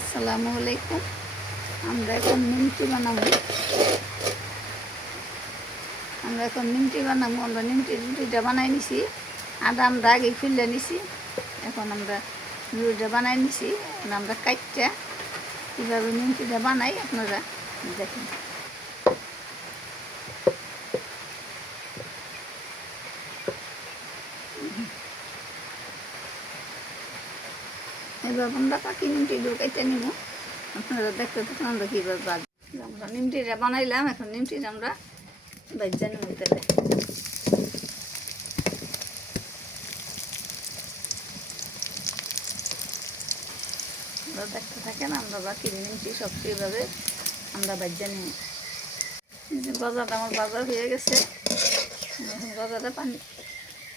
আসসালামু আলাইকুম। আমরা এখন নিমকি বানাবো। আমরা নিমকিটা বানাই নিছি। আদা আমরা আগে খুলে নিছি। এখন আমরা রুটিটা বানাই নিছি। আমরা কাটটা কীভাবে নিমকিটা বানাই আপনারা দেখেন। এবার আমরা পাখি নিমকিগুলো কেটে নিব। আপনারা দেখতে থাকুন আমরা কীভাবে আমরা নিমকিটা বানাইলাম। এখন নিমকিটা আমরা ভাজা নেব তেলে। আমরা দেখতে থাকেন আমরা বাকি নিমকি সব কীভাবে আমরা ভাজা নিব। গজাটা আমার বাজার হয়ে গেছে। এখন গজাটা পানি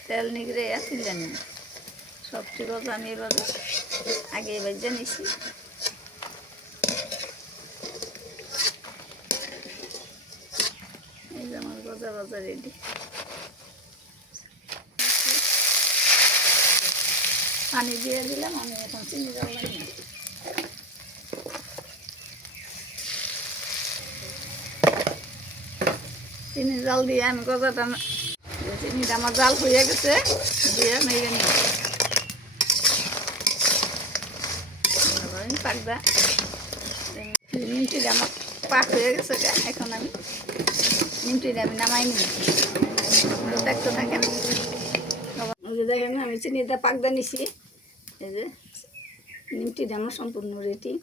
তেল নিগড়ে তুলে নিব। সবটি গজা আমি এবার আগে ভাজা নিছি। এই যে আমার গজা রেডি। পানি দিয়ে দিলাম। আমি এখন চিনি জল লাগি চিনি জাল দিয়ে আমি গজাটা চিনিটা আমার জাল হয়ে গেছে দিয়ে মেরে নিই। পাকবা নিমটিটা আমার পাক হয়ে গেছে। এখন আমি নিমটিটা নামাই নিই। দেখতে থাকেন। দেখেন আমি চিনিটা পাকদা নিছি। এই যে নিমটিটা আমার সম্পূর্ণ রেডি।